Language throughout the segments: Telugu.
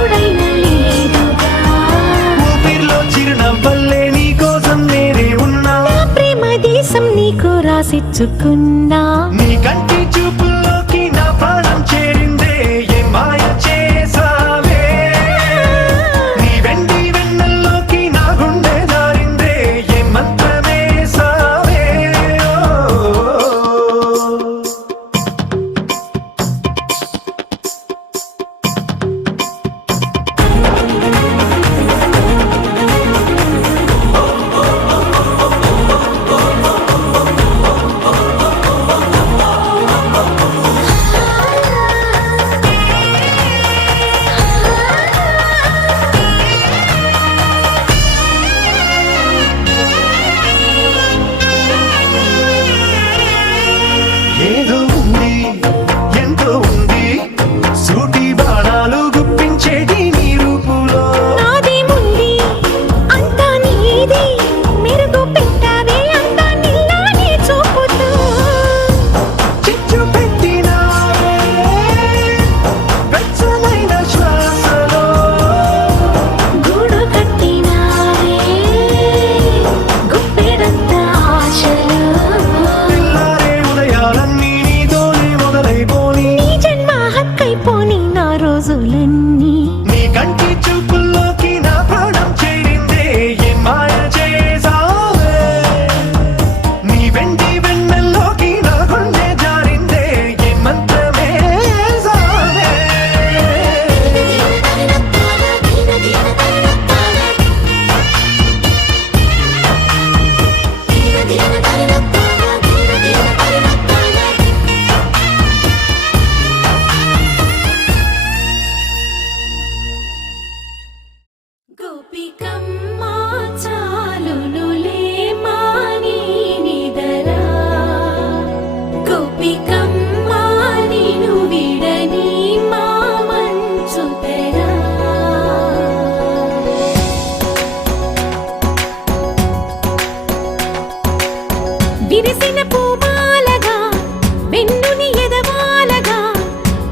తోడైన లేదుగా ఊపిరిలో చిరునవ్వల్లే నీ కోసం నేనే ఉన్నా నా ప్రేమ దేశం నీకు రాసిచ్చుకున్నా నీ కంటి చూపుల్లోకి నా ప్రాణం చేరిందే ఏ మాయ చేసావే నీ వెండి వెన్నెల్లోకి నా గుండె దారిందే ఏ మంత్రమేసావే ఏదో ఉంది ఎంతో ఉంది సూటి బాణాలు గుప్పించేటి నీ రూపులో నాదేముంది అంతా నీది మెరుగు పెట్టావే అంతా నీలానే చూపుతూ చిచ్చు పెట్టినావే వెచ్చనైన శ్వాసలో గూడు కట్టినావే గుప్పెడంత ఆశలు పిల్లారే ఉదయాలన్నీ నీతోనే మొదలైపోని నీ జన్మ హక్కైపోని నా రోజులన్నీ నీ కంటి చూపుల్లోకి నా ప్రాణం చేరిందే ఏ మాయ చేసావే నీ వెండి వెన్నెల్లోకి నా గుండె జారిందే ఏ మంత్రమేసావే గోపికమ్మ చాలునులే మాని నిదరా గోపికమ్మ నిను విడని మా మంచు తెరా విరిసిన పూమాలగా వెన్నుని ఎదవాలగా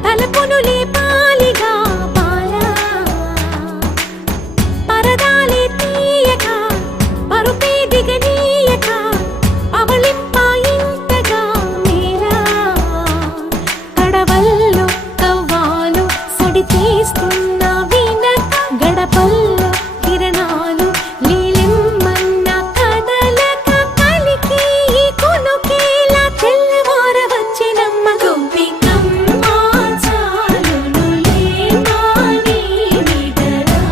తలపును లేపాలిగా బాలా పరదాలే తీయక పరుపే దిగనీయక అవలింపాయింతగా మేరా కడవల్లో కవ్వాలు సడి చేస్తున్న వీణక గడపల్లో కిరణాలు లీలిమ్మన్న కదలక కలికి ఈ కొనుకేలా తెల్లవార వచ్చినమ్మ గోపికమ్మ చాలునులే మాని నిదరా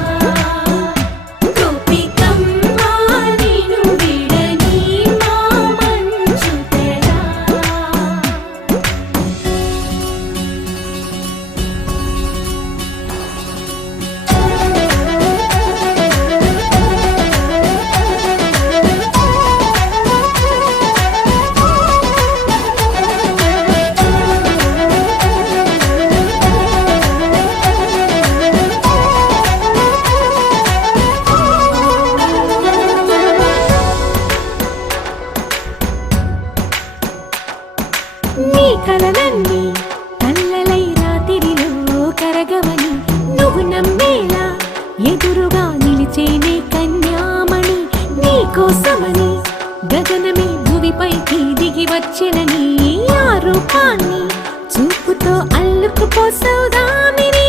గోపికమ్మ నిను విడని మా మంచు తెరా నీ కలలన్నీ కల్లలై రాత్రిలో కరగవని నువ్వు నమ్మేలా ఎదురుగా నిలిచేనే కన్యామణి నీ కోసమని గగనమే భూమిపైకి దిగి వచ్చిన నీ ఆ రూపాన్ని చూపుతో అల్లుకుపోసౌదామిని